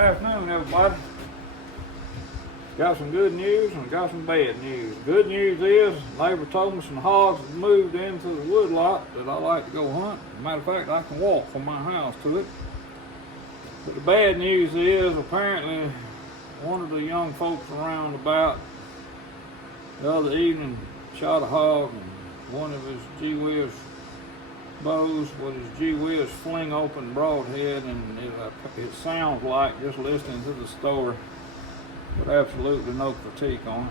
afternoon, everybody. Got some good news and got some bad news. Good news is, neighbor told me some hogs have moved into the wood lot that I like to go hunt. As a matter of fact, I can walk from my house to it. But the bad news is, apparently, one of the young folks around about the other evening shot a hog, and one of his gee whiz bows with his gee whiz fling open broadhead, and it sounds like, just listening to the story, with absolutely no critique on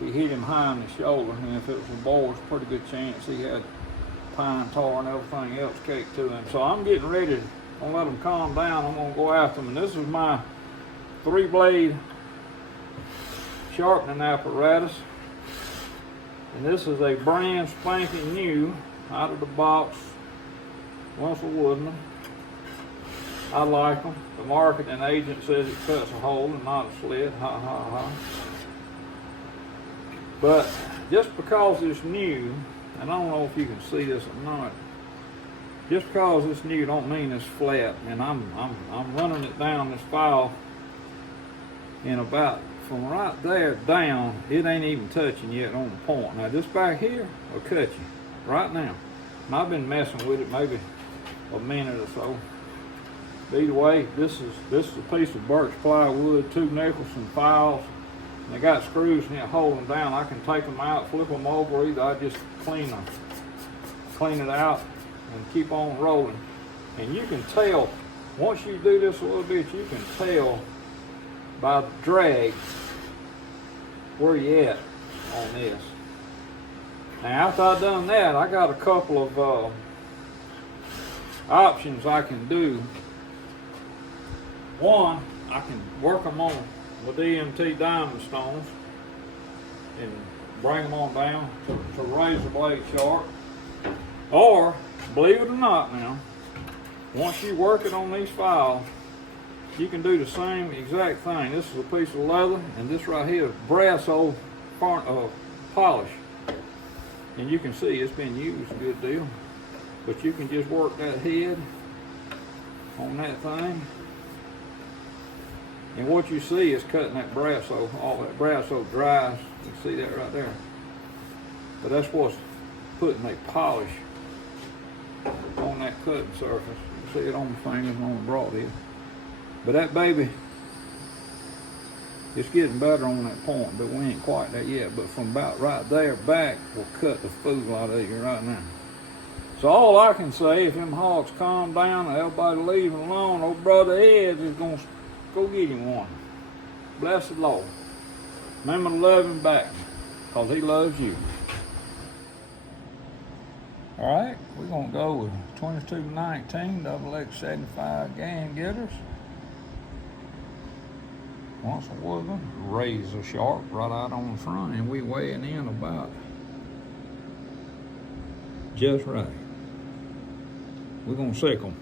it, he hit him high in the shoulder, and if it was a boar, it's a pretty good chance he had pine tar and everything else caked to him. So I'm getting ready to let him calm down. I'm going to go after him, and this is my 3-blade sharpening apparatus, and this is a brand spanking new, out of the box, once a woodman. I like them. The marketing agent says it cuts a hole and not a slit. Ha ha ha. But just because it's new, and I don't know if you can see this or not, just because it's new don't mean it's flat. And I'm running it down this file, and about from right there down, it ain't even touching yet on the point. Now this back here will cut you right now. And I've been messing with it maybe a minute or so. But either way, this is a piece of birch plywood, 2 Nicholson files, and they got screws in it hold them down. I can take them out, flip them over, either I just clean it out and keep on rolling. And you can tell, once you do this a little bit, you can tell by the drag where you at on this. Now after I've done that, I got a couple of options I can do. One, I can work them on with EMT diamond stones and bring them on down to razor blade sharp. Or, believe it or not now, once you work it on these files, you can do the same exact thing. This is a piece of leather, and this right here is brass old polish. And you can see it's been used a good deal. But you can just work that head on that thing. And what you see is cutting that brass oak. All that brass oak dries. You can see that right there. But that's what's putting a polish on that cutting surface. You can see it on the fingers and on the broadhead. But that baby, it's getting better on that point, but we ain't quite there yet. But from about right there back, will cut the fool out of you right now. So all I can say, if them hogs calm down and everybody leave him alone, old brother Ed is gonna go get him one. Blessed Lord. Remember to love him back, because he loves you. All right, we're gonna go with 2219 XX75 game getters. Once a woodman, razor sharp right out on the front, and we weighing in about just right. We're gonna sick them.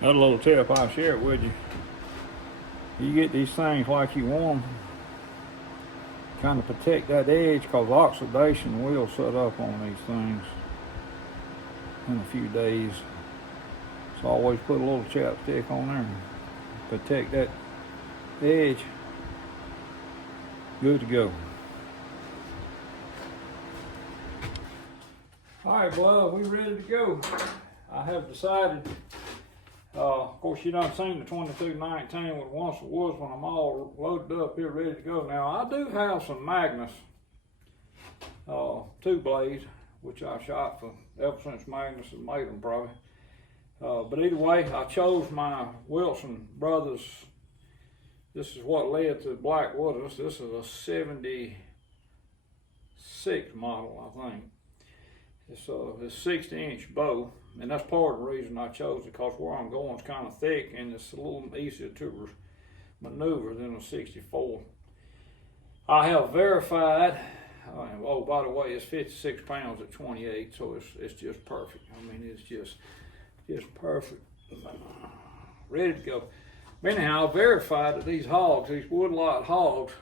Another little tip I'll share it with you. You get these things like you want them, kind of protect that edge, because oxidation will set up on these things in a few days. So always put a little chapstick on there and protect that edge. Good to go. All right, blood, we ready to go. I have decided, of course, you done seen the 2219 with once it was when I'm all loaded up here, ready to go. Now, I do have some Magnus 2 blades, which I shot for ever since Magnus has made them, probably. But either way, I chose my Wilson Brothers. This is what led to Blackwater's. This is a 76 model, I think. It's a 60-inch bow, and that's part of the reason I chose it, because where I'm going is kind of thick, and it's a little easier to maneuver than a 64. I have verified, oh, by the way, it's 56 pounds at 28, so it's just perfect. I mean, it's just perfect. Ready to go. Anyhow, I verified that these hogs, these woodlot hogs,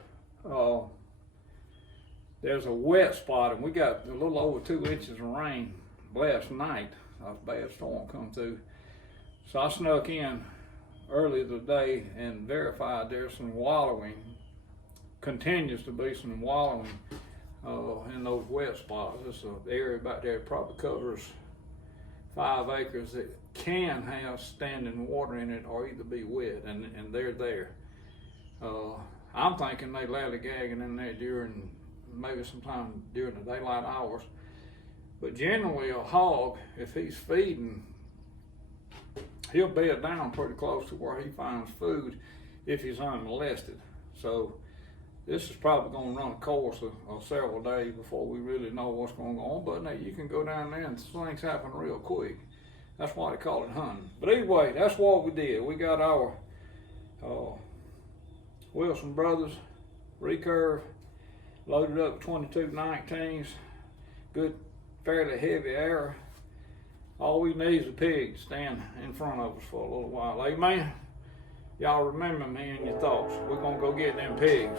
there's a wet spot, and we got a little over 2 inches of rain last night. A bad storm come through. So I snuck in earlier today and verified there's some wallowing, continues to be some wallowing in those wet spots. This area back there probably covers 5 acres that can have standing water in it or either be wet, and they're there. I'm thinking they lallygagging in there during, maybe sometime during the daylight hours. But generally a hog, if he's feeding, he'll bed down pretty close to where he finds food if he's unmolested. So this is probably going to run a course of several days before we really know what's going on. But now you can go down there and things happen real quick. That's why they call it hunting. But anyway, that's what we did. We got our Wilson Brothers recurve loaded up 2219s, good, fairly heavy arrow. All we need is a pig to stand in front of us for a little while. Amen. Y'all remember me and your thoughts. We're gonna go get them pigs.